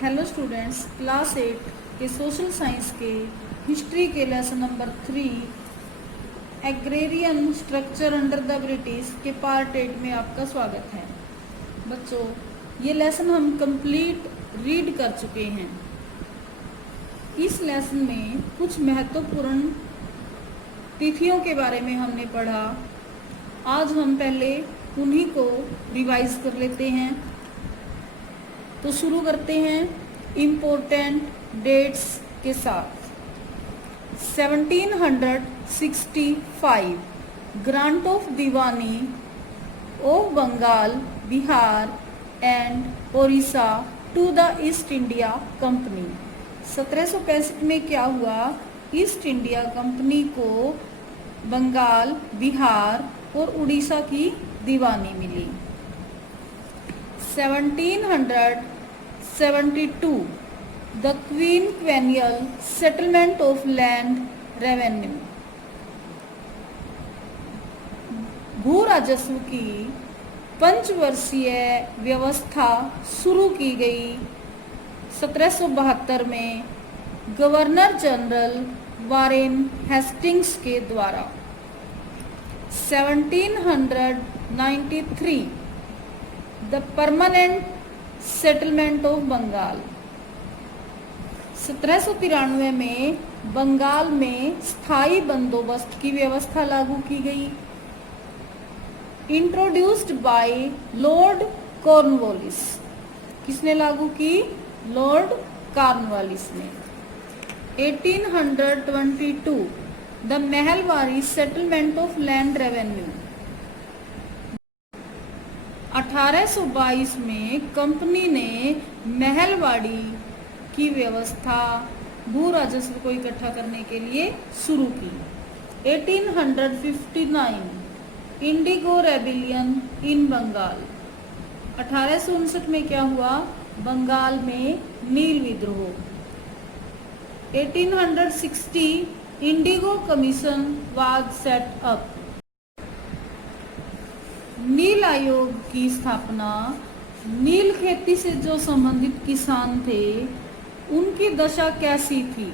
Hello students, class 8 के social science के history के lesson number 3 agrarian structure under the British के part 8 में आपका स्वागत है। बच्चों, ये लेसन हम कंप्लीट रीड कर चुके हैं। इस लेसन में कुछ महत्वपूर्ण तिथियों के बारे में हमने पढ़ा। आज हम पहले उन्हीं को रिवाइज कर लेते हैं। तो शुरू करते हैं इम्पोर्टेंट डेट्स के साथ। 1765 grant of Diwani of Bengal, Bihar and Odisha to the East India Company. 1765 में क्या हुआ? ईस्ट इंडिया कंपनी को बंगाल, बिहार और उड़ीसा की दीवानी मिली। 1772 the quinquennial settlement of land revenue. भू राजस्व की पंचवर्षीय व्यवस्था शुरू की गई 1772 में गवर्नर जनरल वारेन हेस्टिंग्स के द्वारा। 1793 the permanent settlement of Bengal. 1793 में बंगाल में स्थायी बंदोबस्त की व्यवस्था लागू की गई। Introduced by Lord Cornwallis. किसने लागू की? लॉर्ड कॉर्नवालिस ने। 1822 the Mahalwari settlement of land revenue. 1822 में कंपनी ने महलवाड़ी की व्यवस्था भू राजस्व को इकट्ठा करने के लिए शुरू की। 1859 इंडिगो रेबिलियन इन बंगाल। 1859 में क्या हुआ? बंगाल में नील विद्रोह। 1860 indigo commission was set up. नील आयोग की स्थापना। नील खेती से जो संबंधित किसान थे उनकी दशा कैसी थी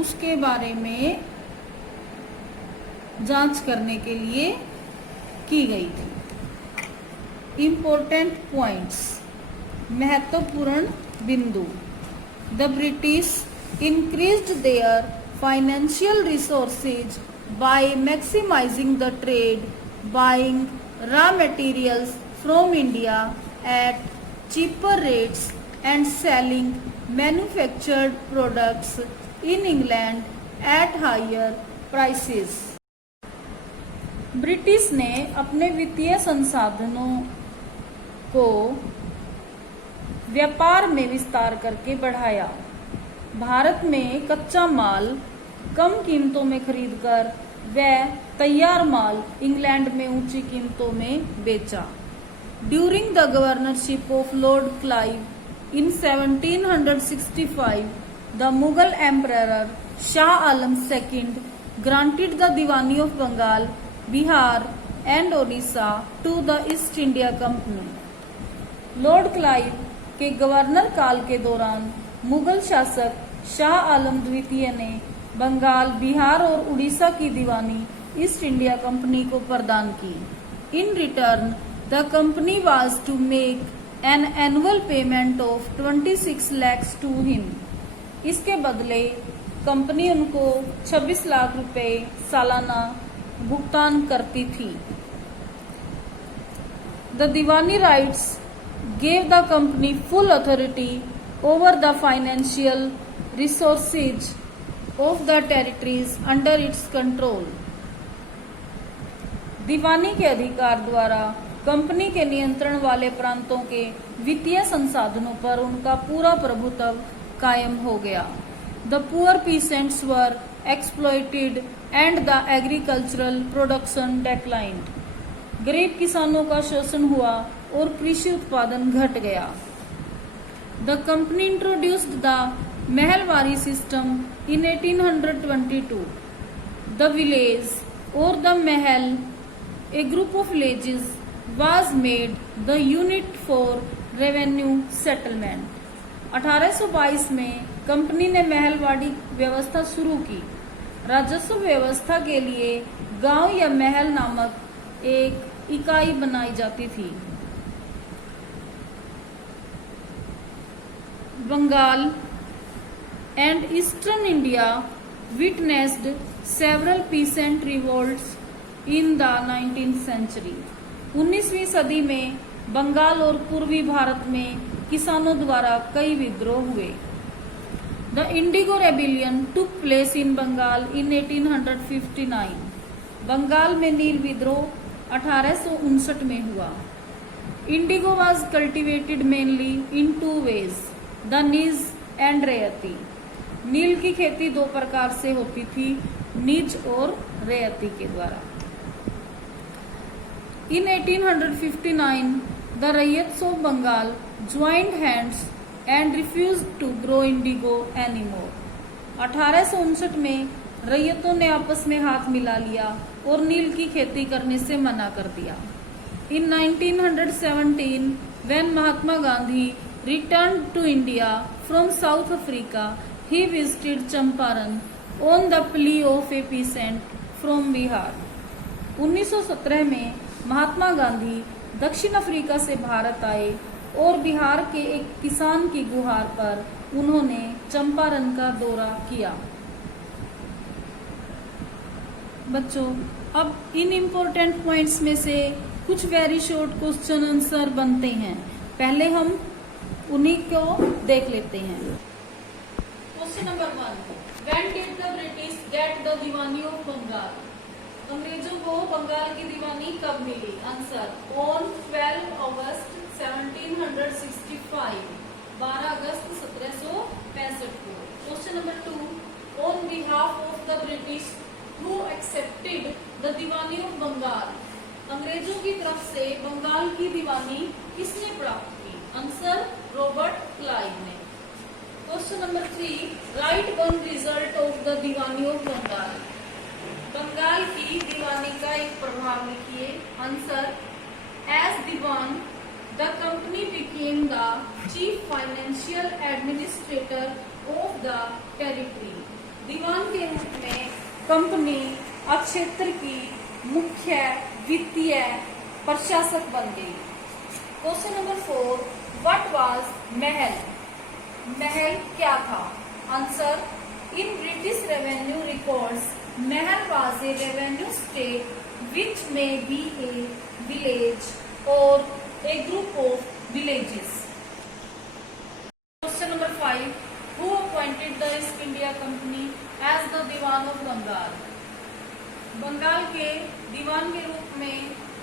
उसके बारे में जांच करने के लिए की गई थी। इम्पोर्टेंट पॉइंट्स, महत्वपूर्ण बिंदु। The British increased their financial resources by maximizing the trade, buying raw materials from India at cheaper rates and selling manufactured products in England at higher prices. British ने अपने वित्तीय संसाधनों को व्यापार में विस्तार करके बढ़ाया। भारत में कच्चा माल कम कीमतों में खरीदकर वह तैयार माल इंग्लैंड में ऊंची कीमतों में बेचा। During the governorship of Lord Clive in 1765 the Mughal emperor Shah Alam II granted the Diwani of Bengal, Bihar and Odisha to the East India Company. Lord Clive के गवर्नर काल के दौरान मुगल शासक शाह आलम द्वितीय ने बंगाल, बिहार और उड़ीसा की दीवानी ईस्ट इंडिया कंपनी को प्रदान की। In return the company was to make an annual payment of 26 lakhs to him. इसके बदले कंपनी उनको 26 लाख रुपए सालाना भुगतान करती थी। The Deewani rights gave the company full authority over the financial resources of the territories under its control. दीवानी के अधिकार द्वारा कंपनी के नियंत्रण वाले प्रांतों के वित्तीय संसाधनों पर उनका पूरा प्रभुत्व कायम हो गया। The poor peasants were exploited and the agricultural production declined. गरीब किसानों का शोषण हुआ और कृषि उत्पादन घट गया। The company introduced the Mahalwari system in 1822। The village और the mahal, a group of villages, was made the unit for revenue settlement. 1822 में कंपनी ने महलवाड़ी व्यवस्था शुरू की। राजस्व व्यवस्था के लिए गांव या महल नामक एक इकाई बनाई जाती थी। Bengal and Eastern India witnessed several peasant revolts in the 19th century. 19वीं सदी में बंगाल और पूर्वी भारत में किसानों द्वारा कई विद्रोह हुए। The Indigo Rebellion took place in Bengal in 1859. Bengal में नील विद्रोह 1859 में हुआ। Indigo was cultivated mainly in two ways, the niche and rayati. नील की खेती दो प्रकार से होती थी, निज और रेयती के द्वारा। In 1859, the Rayats of Bengal joined hands and refused to grow indigo anymore. 1859 में रैयतों ने आपस में हाथ मिला लिया और नील की खेती करने से मना कर दिया। In 1917, when Mahatma Gandhi returned to India from South Africa, he visited Champaran on the plea of a peasant from Bihar. 1917 में महात्मा गांधी दक्षिण अफ्रीका से भारत आए और बिहार के एक किसान की गुहार पर उन्होंने चंपारण का दौरा किया। बच्चों, अब इन इम्पोर्टेंट पॉइंट्स में से कुछ वेरी शॉर्ट क्वेश्चन आंसर बनते हैं। पहले हम उन्हीं को देख लेते हैं। Question number 1, When did the British get the Diwani of Bengal? अंग्रेजों को बंगाल की दीवानी कब मिली? आंसर, on 12 अगस्त 1765, 12 अगस्त 1765 को। Question number 2, on behalf of the British who accepted the Diwani of Bengal? अंग्रेजों की तरफ से बंगाल की दीवानी किसने प्राप्त की? आंसर, रॉबर्ट क्लाइव ने। Question number 3, write one result of the Diwani of Bengal. Bengal की दीवानी का एक प्रभाव लिखिए। Answer, as Diwan the company became the chief financial administrator of the territory. Diwan के रूप में कंपनी अब क्षेत्र की मुख्य वित्तीय प्रशासक बन गई। क्वेश्चन नंबर 4, व्हाट वाज महल? महल क्या था? Answer, in British revenue records mahal was a revenue state which may be a village और a group of villages. Question number 5, who appointed the East India company as the Diwan of Bengal? Bengal के दीवान के रूप में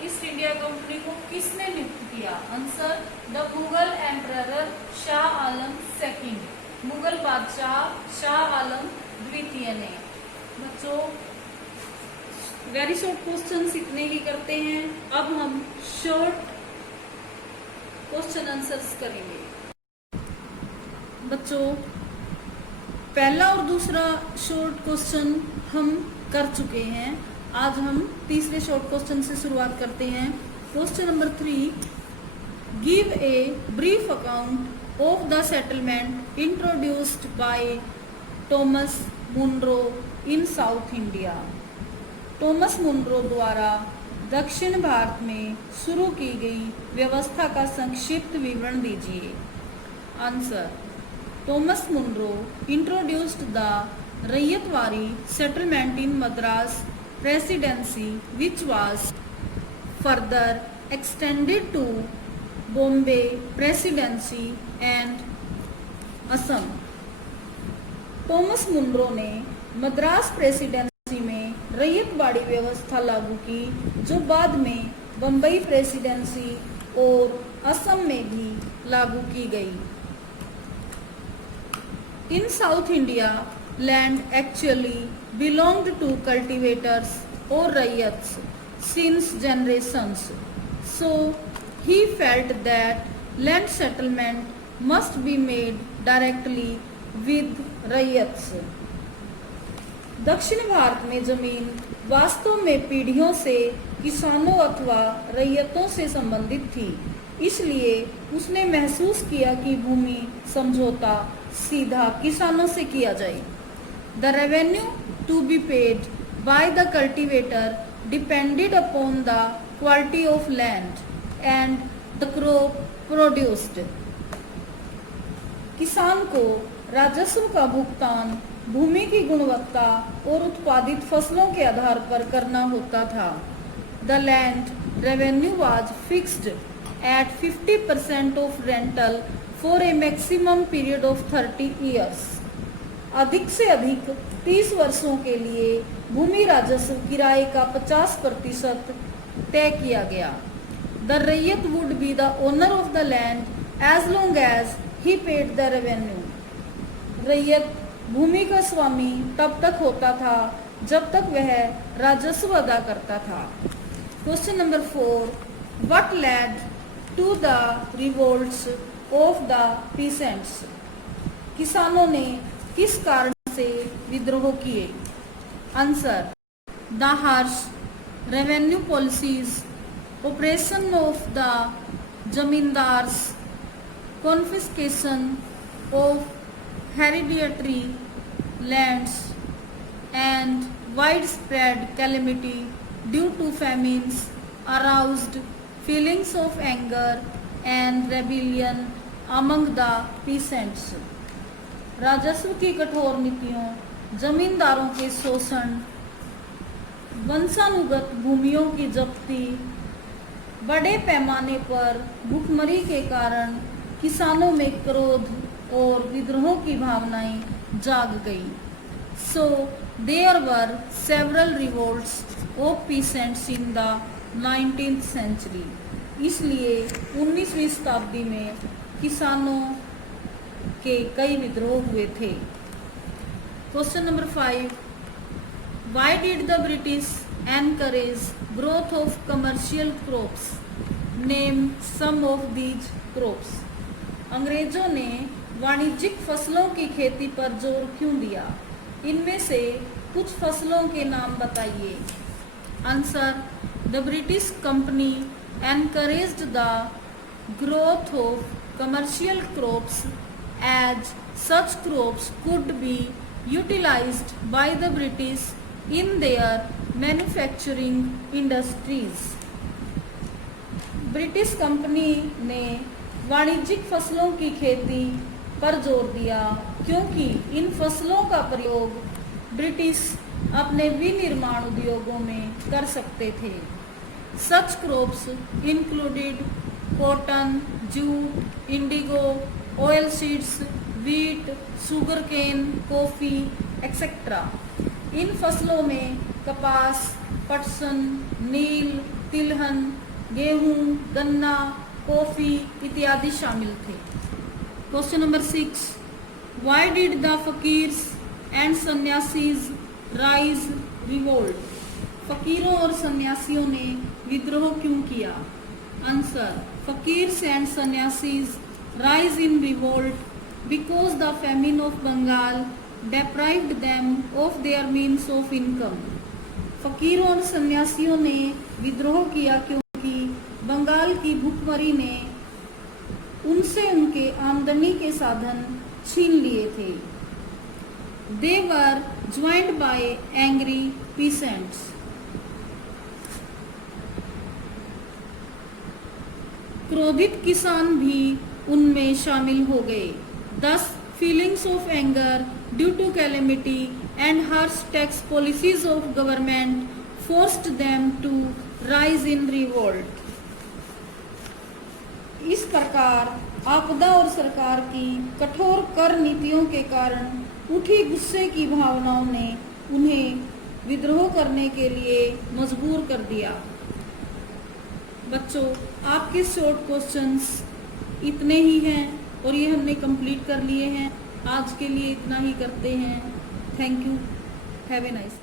east India company को किसने नियुक्त किया? Answer, the Mughal emperor Shah Alam second, Mughal बादशाह शाह आलम द्वितीय ने। बच्चों, वेरी शॉर्ट क्वेश्चंस इतने ही करते हैं। अब हम शॉर्ट क्वेश्चन आंसर्स करेंगे। बच्चों, पहला और दूसरा शॉर्ट क्वेश्चन हम कर चुके हैं। आज हम तीसरे शॉर्ट क्वेश्चन से शुरुआत करते हैं। Question number 3, give a brief account of the settlement introduced by Thomas Munro in South India. Thomas Munro द्वारा दक्षिण भारत में शुरू की गई व्यवस्था का संक्षिप्त विवरण दीजिए। Answer, Thomas Munro introduced the ryotwari settlement in Madras presidency which was further extended to Bombay presidency and Assam. Thomas Munro ने मद्रास प्रेसिडेंसी में रैयतवाड़ी व्यवस्था लागू की, जो बाद में बम्बई प्रेसिडेंसी और असम में भी लागू की गई। In South India land actually belonged to cultivators or rayats since generations, so he felt that land settlement must be made directly with rayats। दक्षिण भारत में जमीन वास्तव में पीढ़ियों से किसानों अथवा रैयतों से संबंधित थी, इसलिए उसने महसूस किया कि भूमि समझौता सीधा किसानों से किया जाए। The revenue to be paid by the cultivator depended upon the quality of land and the crop produced. किसान को राजस्व का भुगतान भूमि की गुणवत्ता और उत्पादित फसलों के आधार पर करना होता था। The land revenue was fixed at 50% of rental for a maximum period of 30 years. अधिक से अधिक 30 वर्षों के लिए भूमि राजस्व किराए का 50% तय किया गया। The ryot would be the owner of the land as long as he paid the revenue. Ryot भूमि का स्वामी तब तक होता था जब तक वह राजस्व अदा करता था। Question number 4, what led to the revolts of the peasants. किसानों ने किस कारण से विद्रोह किए? Answer, the harsh revenue policies, operation of the zamindars, confiscation of hereditary lands, and widespread calamity due to famines aroused feelings of anger and rebellion among the peasants. राजस्व की कठोर नीतियों, जमींदारों के शोषण, वंशानुगत भूमियों की जब्ती, बड़े पैमाने पर भूखमरी के कारण किसानों में क्रोध और विद्रोह की भावनाएं जाग गई। So there were several revolts of peasants in the 19th century. इसलिए 19वीं शताब्दी में किसानों के कई विद्रोह हुए थे। Question number 5, why did the British encourage growth of commercial crops? Name some of these crops. अंग्रेजों ने वाणिज्यिक फसलों की खेती पर जोर क्यों दिया? इनमें से कुछ फसलों के नाम बताइए। Answer, the British company encouraged the growth of commercial crops as such crops could be utilized by the British in their manufacturing industries. British company ने वाणिज्यिक फसलों की खेती पर जोर दिया क्योंकि इन फसलों का प्रयोग ब्रिटिश अपने विनिर्माण उद्योगों में कर सकते थे। Such crops included cotton, jute, indigo, oil seeds, wheat, sugarcane, coffee, etc. इन फसलों में कपास, पटसन, नील, तिलहन, गेहूं, गन्ना, कॉफी इत्यादि शामिल थे। Question number 6, why did the fakirs and sanyasis rise revolt? फकीरों और सन्यासियों ने विद्रोह क्यों किया? Answer, fakirs and sanyasis rise in revolt because the famine of Bengal deprived them of their means of income. फकीरों और सन्यासियों ने विद्रोह किया क्योंकि बंगाल की भूखमरी ने उनसे उनके आमदनी के साधन छीन लिए थे। They were joined by angry peasants. क्रोधित किसान भी उनमें शामिल हो गए। Thus, feelings of anger due to calamity and harsh tax policies of government forced them to rise in revolt. इस प्रकार आपदा और सरकार की कठोर कर नीतियों के कारण उठी गुस्से की भावनाओं ने उन्हें विद्रोह करने के लिए मजबूर कर दिया। बच्चों, आपके शॉर्ट क्वेश्चंस इतने ही हैं और ये हमने कंप्लीट कर लिए हैं। आज के लिए इतना ही करते हैं। Thank you. Have a nice.